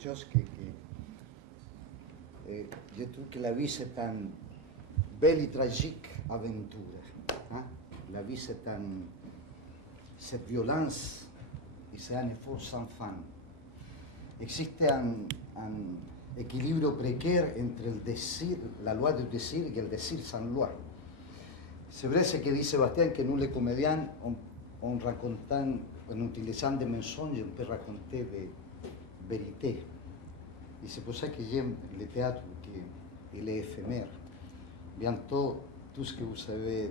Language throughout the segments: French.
chose je trouve que la vie c'est une belle et tragique aventure. Hein? La vie c'est cette violence et c'est un effort sans fin. Existe un équilibre précaire entre el decir, la loi du désir et le désir sans loi. C'est vrai ce que dit Sébastien, que nous les comédiens, en racontant, en utilisant des mensonges, on peut raconter des vérités. Et c'est pour ça que j'aime le théâtre, qu'il est éphémère. Bientôt, tout ce que vous savez,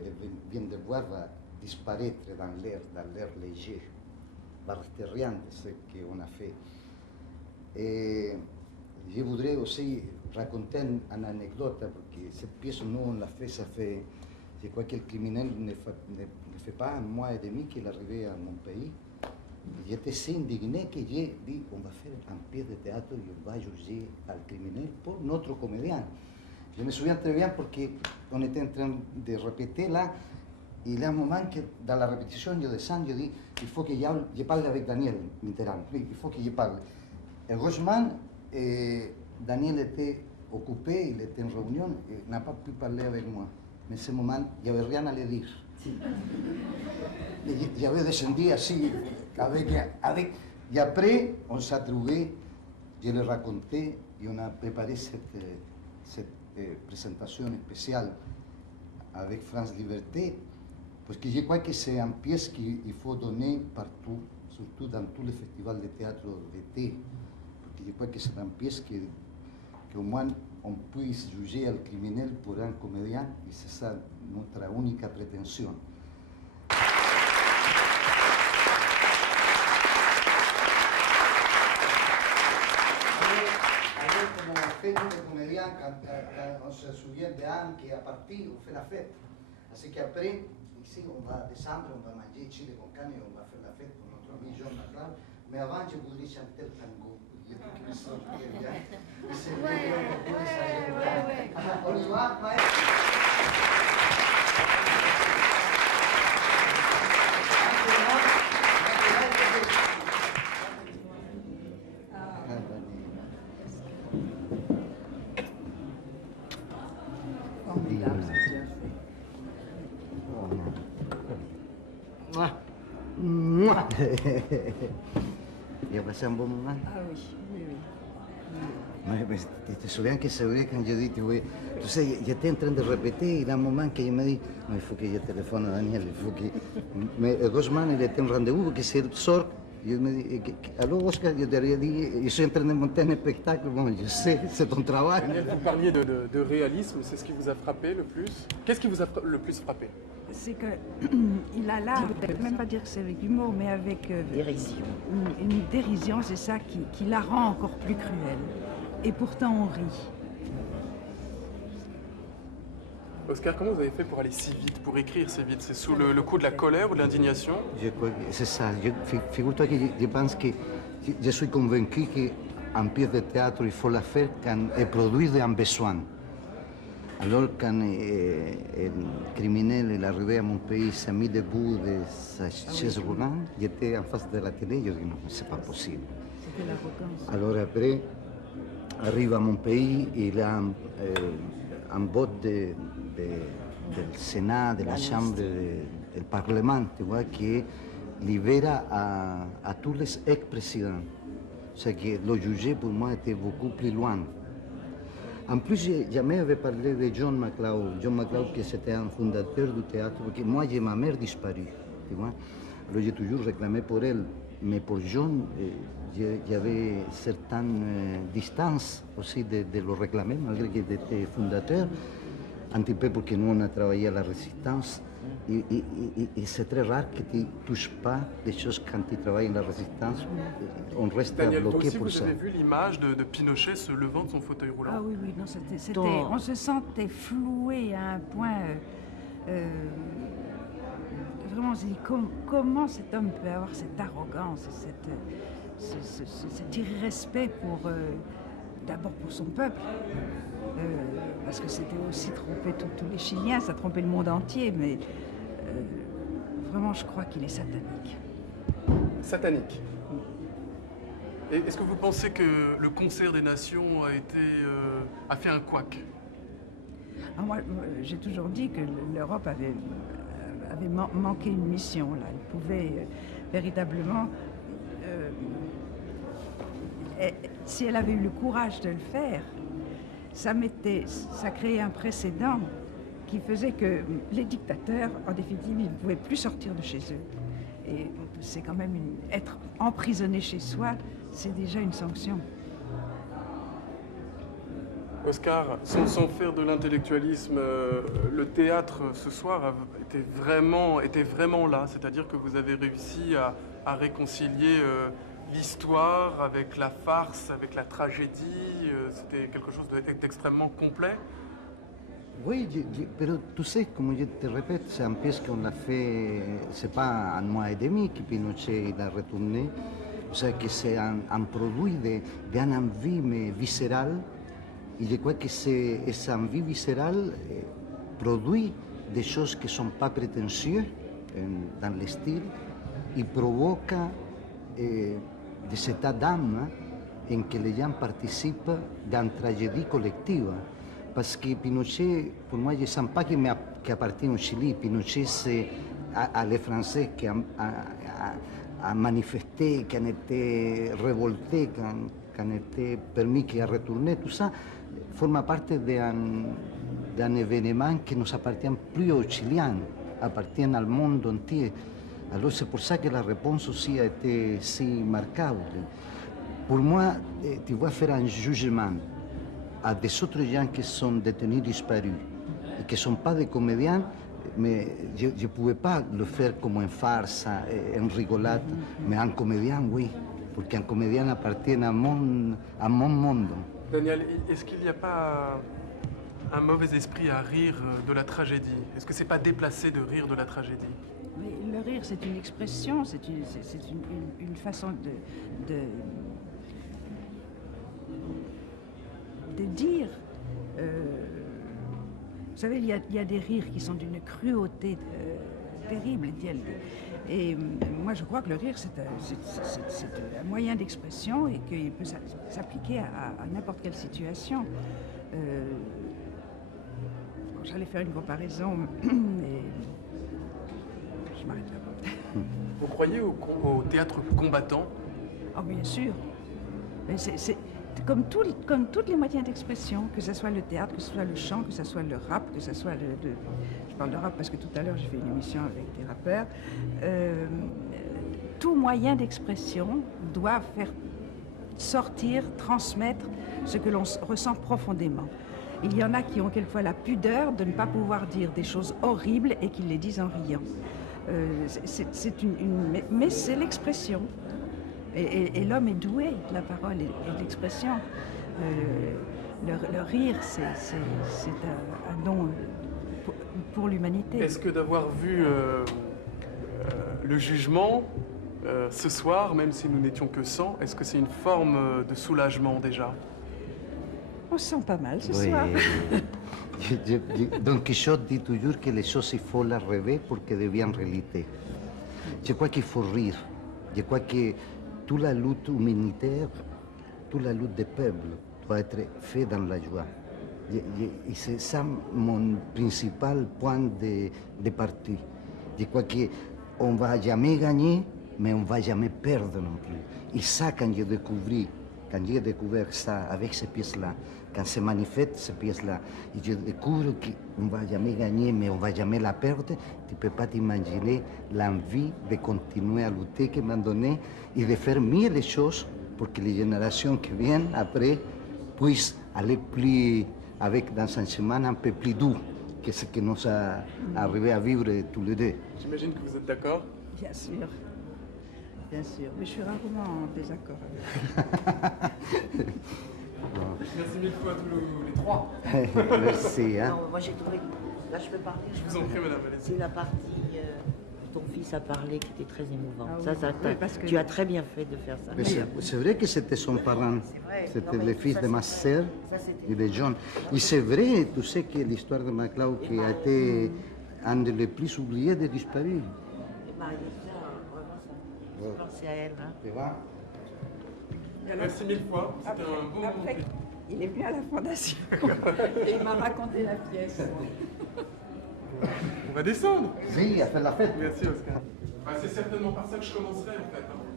vient de voir, va disparaître dans l'air léger. Va rester rien de ce qu'on a fait. Et je voudrais aussi raconter une anecdote, parce que cette pièce, nous, on l'a fait, ça fait, je crois que le criminel ne fait pas un mois et demi qu'il est arrivé à mon pays. J'étais si indigné que j'ai dit, on va faire un pièce de théâtre et on va juger al criminel pour notre comédien. Je me souviens très bien parce qu'on était en train de répéter là, et il y a un moment que dans la répétition, je descends, je dis, il faut que je parle avec Daniel Mitterrand, il faut que je parle. Heureusement, Daniel était occupé, il était en réunion, et n'a pas pu parler avec moi. Mais à ce moment, il n'y avait rien à lui dire. J'avais descendu ainsi, et après, on s'est trouvé, je l'ai raconté, et on a préparé cette présentation spéciale avec France Liberté, parce que je crois que c'est une pièce qu'il faut donner partout, surtout dans tous les festivals de théâtre d'été. Je crois que c'est une pièce qu'au moins on puisse juger le criminel pour un comédien, et c'est ça notre unique prétention. Comme on a fait nous les comédiens, quand on se souvient d'Anne qui est parti, on fait la fête. Ainsi qu'après, ici, on va descendre, on va manger chili con carne et on va faire la fête pour notre ami John McLeod. Mais avant, je voudrais chanter le tango. On y va, maestro. Il a passé un bon moment? Ah oui, oui, oui. Mais te souviens que c'est vrai quand je dis, tu sais, j'étais en train de répéter, il y a un moment que je me dis, non, il faut que je téléphone à Daniel, il faut que... Mais heureusement, il était un rendez-vous, parce que s'il sort, je me dis, alors Oscar, je t'aurais dit, je suis en train de monter un spectacle, bon, je sais, c'est ton travail. Daniel, vous parliez de réalisme, c'est ce qui vous a frappé le plus? Qu'est-ce qui vous a le plus frappé? C'est qu'il a l'art, même pas dire que c'est avec l'humour, mais avec une dérision, c'est ça qui la rend encore plus cruelle. Et pourtant, on rit. Oscar, comment vous avez fait pour aller si vite, pour écrire si vite? C'est sous le coup de la colère ou de l'indignation? Je crois que c'est ça. Figure-toi que je pense que je suis convaincu qu'une pièce de théâtre, il faut la faire quand elle produit un besoin. Alors, quand le criminel est arrivé à mon pays, s'est mis debout de sa chaise roulante, j'étais en face de la télé, je dis non, c'est pas possible. C'était l'arrogance. Alors après, arrive à mon pays, il a un vote du Sénat, de la Chambre, du Parlement, tu vois, qui libère à tous les ex-présidents. C'est que le juger, pour moi, était beaucoup plus loin. En plus, j'ai jamais parlé de John McLeod. John McLeod, qui c'était un fondateur du théâtre, parce que moi, j'ai ma mère disparue, tu vois. Alors, j'ai toujours réclamé pour elle. Mais pour John, j'avais certaines distances aussi de le réclamer, malgré qu'il était fondateur. Un petit peu parce que nous, on a travaillé à la résistance. Et c'est très rare que tu ne touches pas des choses quand tu travailles en la résistance. On reste Daniel, bloqué pour ça. Vous avez vu l'image de Pinochet se levant de son fauteuil roulant? Ah oui, oui, non, on se sentait floué à un point... vraiment, on s'est dit, comment cet homme peut avoir cette arrogance, cet irrespect pour... D'abord pour son peuple, parce que c'était aussi tromper tous les Chiliens, ça trompait le monde entier, mais vraiment, je crois qu'il est satanique. Satanique? Et est-ce que vous pensez que le concert des nations a fait un couac? Alors moi, j'ai toujours dit que l'Europe avait manqué une mission. Là. Elle pouvait véritablement, si elle avait eu le courage de le faire, ça créait un précédent qui faisait que les dictateurs, en définitive, ils ne pouvaient plus sortir de chez eux. Et c'est quand même être emprisonné chez soi, c'est déjà une sanction. Oscar, sans faire de l'intellectualisme, le théâtre ce soir était vraiment là. C'est-à-dire que vous avez réussi à réconcilier l'histoire avec la farce, avec la tragédie. C'était quelque chose d'extrêmement complet. Oui, pero tu sais, comme je te répète, c'est une pièce qu'on a fait, c'est pas un mois et demi que Pinochet il a retourné. O sea que c'est un produit d'une envie mais viscérale. Et je crois que cette envie viscérale produit des choses qui ne sont pas prétentieuses dans le style et provoque des états d'âme en que les gens participent dans une tragédie collective. Parce que Pinochet, pour moi, je ne sens pas qu'il appartient au Chili. Pinochet, c'est les Français qui ont manifesté, qui ont été révoltés, qui ont été permis, qui ont retourné, tout ça forme parte d'un événement qui ne nous appartient plus aux Chiliens, appartient au monde entier. Alors c'est pour ça que la réponse aussi a été si marquable. Pour moi, tu vas faire un jugement à des autres gens qui sont détenus disparus et qui ne sont pas des comédiens, mais je ne pouvais pas le faire comme une farce, une rigolade, mais un comédien, oui, parce qu'un comédien appartient à mon monde. Daniel, est-ce qu'il n'y a pas un mauvais esprit à rire de la tragédie? Est-ce que c'est pas déplacé de rire de la tragédie? Mais le rire, c'est une expression, c'est une façon de dire. Vous savez, il y a des rires qui sont d'une cruauté terrible. Et moi, je crois que le rire, c'est un moyen d'expression et qu'il peut s'appliquer à n'importe quelle situation. J'allais faire une comparaison, mais je m'arrête là. Vous croyez au théâtre combattant? Oh, bien sûr. Mais c'est comme toutes les moyens d'expression, que ce soit le théâtre, que ce soit le chant, que ce soit le rap, que ce soit je parle de rap parce que tout à l'heure j'ai fait une émission avec des rappeurs. Tout moyen d'expression doit faire sortir, transmettre ce que l'on ressent profondément. Il y en a qui ont quelquefois la pudeur de ne pas pouvoir dire des choses horribles et qui les disent en riant. Mais c'est l'expression. Et l'homme est doué de la parole et de l'expression. Le rire, c'est un don pour l'humanité. Est-ce que d'avoir vu le jugement ce soir, même si nous n'étions que 100, est-ce que c'est une forme de soulagement déjà? On se sent pas mal ce soir. Don Quichotte dit toujours que les choses, il faut les rêver pour qu'elles deviennent réalité. Je crois qu'il faut rire. Je crois que toute la lutte humanitaire, toute la lutte des peuples doit être faite dans la joie. Et c'est ça mon principal point de partie. Je crois qu'on ne va jamais gagner, mais on ne va jamais perdre non plus. Et ça, quand j'ai découvert ça avec ces pièces-là, quand se manifeste ces pièces-là, et je découvre qu'on ne va jamais gagner, mais on ne va jamais la perdre, tu ne peux pas t'imaginer l'envie de continuer à lutter que m'a donné et de faire mieux les choses pour que les générations qui viennent après puissent aller plus dans un chemin un peu plus doux que ce que nous a arrivé à vivre tous les deux. J'imagine que vous êtes d'accord? Bien sûr. Bien sûr, mais je suis rarement en désaccord avec vous. Merci mille fois à tous les trois. Merci. Hein. Non, moi j'ai trouvé. Là, je peux parler. Je vous en prie, madame. C'est la partie où ton fils a parlé qui était très émouvante. Ah Ça, oui. Oui, parce que- tu as très bien fait de faire ça. Mais c'est vrai que c'était son parent, vrai. c'était Non, mais le fils ça, de ma c'est- sœur ça, c'était- et de John. Et c'est vrai, tu sais que l'histoire de MacLeod qui a été un des plus oubliés des disparus. Et Marie-Lisa, vraiment, ça. Je pensais à elle. Hein. Tu vois? Et alors, Merci mille fois. C'était un beau moment. après, il est venu à la fondation et il m'a raconté la pièce. On va descendre. Si, à faire la fête. Merci Oscar. Bah, c'est certainement par ça que je commencerai en fait. Hein.